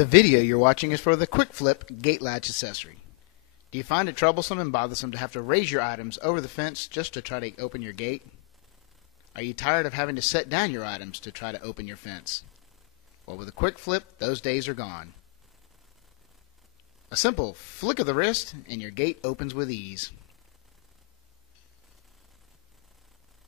The video you're watching is for the Quick Flip Gate Latch accessory. Do you find it troublesome and bothersome to have to raise your items over the fence just to try to open your gate? Are you tired of having to set down your items to try to open your fence? Well, with a Quick Flip, those days are gone. A simple flick of the wrist and your gate opens with ease.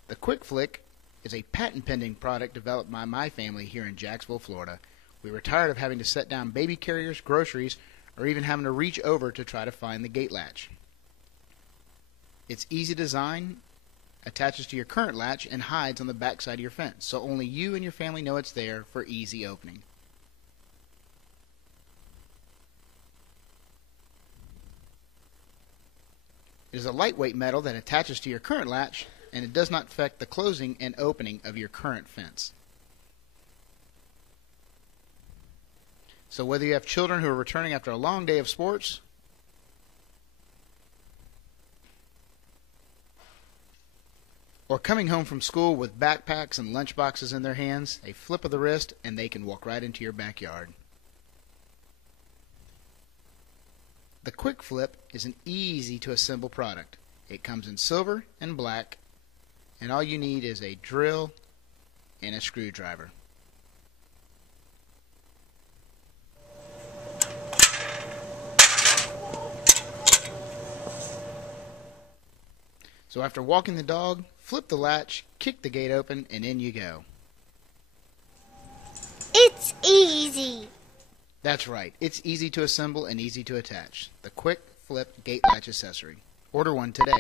The Quick Flick is a patent-pending product developed by my family here in Jacksonville, Florida. We were tired of having to set down baby carriers, groceries, or even having to reach over to try to find the gate latch. Its easy design attaches to your current latch and hides on the back side of your fence, so only you and your family know it's there for easy opening. It is a lightweight metal that attaches to your current latch, and it does not affect the closing and opening of your current fence. So whether you have children who are returning after a long day of sports, or coming home from school with backpacks and lunch boxes in their hands, a flip of the wrist and they can walk right into your backyard. The Quick Flip is an easy to assemble product. It comes in silver and black, and all you need is a drill and a screwdriver. So after walking the dog, flip the latch, kick the gate open, and in you go. It's easy. That's right. It's easy to assemble and easy to attach. The Quick Flip Gate Latch accessory. Order one today.